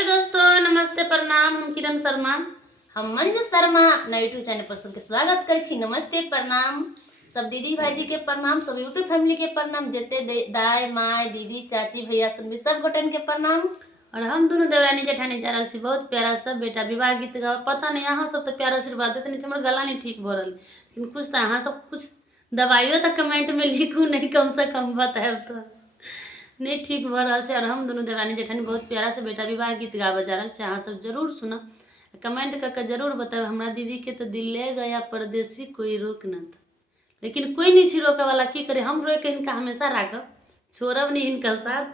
हेलो दोस्तों, नमस्ते प्रणाम। हम किरण शर्मा, हम मंजू शर्मा अपना यूट्यूब चैनल पर सबके स्वागत करै छी। नमस्ते प्रणाम सब दीदी भाईजी के प्रणाम, सब यूट्यूब फैमिली के प्रणाम, जते दाई माय दीदी चाची भैया सुनबी सब गोटन के प्रणाम। और हम दोनों देवरानी जेठानी जा रहा छी बहुत प्यारा सब बेटा विवाह गीत गा। पता नहीं यहाँ सब तो प्यारा आशीर्वाद देते नहीं, हमारा गला नहीं ठीक भरल, लेकिन कुछ तो यहाँ सब कुछ दवाइयों तो कमेंट में लिखू नहीं, कम से कम बताए तो नहीं ठीक भर रहा है। और हम दोनों देवरानी जेठानी बहुत प्यारा से बेटा विवाह गीत गावे जा रहा है, अहाँ सब जरूर सुना, कमेंट करके जरूर बताओ। हमारा दीदी के तो दिल ले गया परदेसी कोई रोक न था, लेकिन कोई नहीं छी रोके वाला, की करे हम रोक इनका हमेशा राखब, छोड़ब नहीं इनका साथ।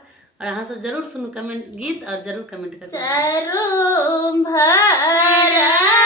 और अहाँ सब जरूर सुनू कमेंट गीत और जरूर कमेंट कर चारों भरा